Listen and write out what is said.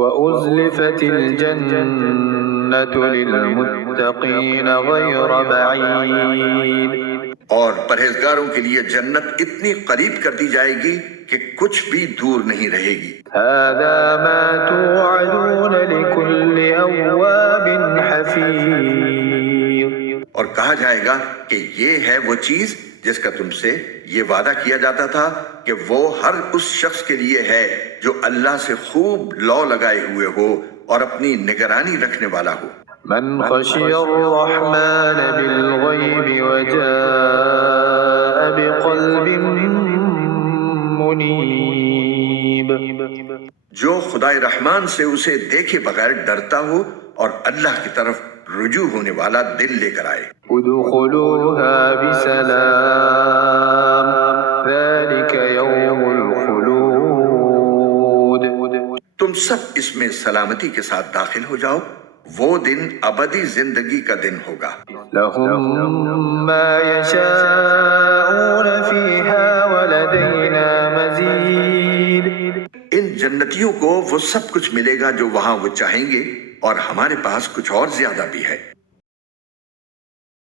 وَأُزْلِفَتِ الْجَنَّةُ لِلْمُتَّقِينَ غَيْرَ بَعِيدٍ، اور پرہیزگاروں کے لیے جنت اتنی قریب کر دی جائے گی کہ کچھ بھی دور نہیں رہے گی۔ هَذَا مَا تُوعَدُونَ لِكُلِّ أَوَّابٍ حَفِيظٍ، اور کہا جائے گا کہ یہ ہے وہ چیز جس کا تم سے یہ وعدہ کیا جاتا تھا کہ وہ ہر اس شخص کے لیے ہے جو اللہ سے خوب لو لگائے ہوئے ہو اور اپنی نگرانی رکھنے والا ہو۔ من خشي الرحمن بالغيب وجاء بقلب منيب، جو خدائے رحمان سے اسے دیکھے بغیر ڈرتا ہو اور اللہ کی طرف رجوع ہونے والا دل لے کر آئے۔ ادخلوها بسلام ذلك يوم الخلود، تم سب اس میں سلامتی کے ساتھ داخل ہو جاؤ، وہ دن ابدی زندگی کا دن ہوگا۔ لهم ما يشاءون فيها ولدينا مزيد، ان جنتیوں کو وہ سب کچھ ملے گا جو وہاں وہ چاہیں گے، اور ہمارے پاس کچھ اور زیادہ بھی ہے۔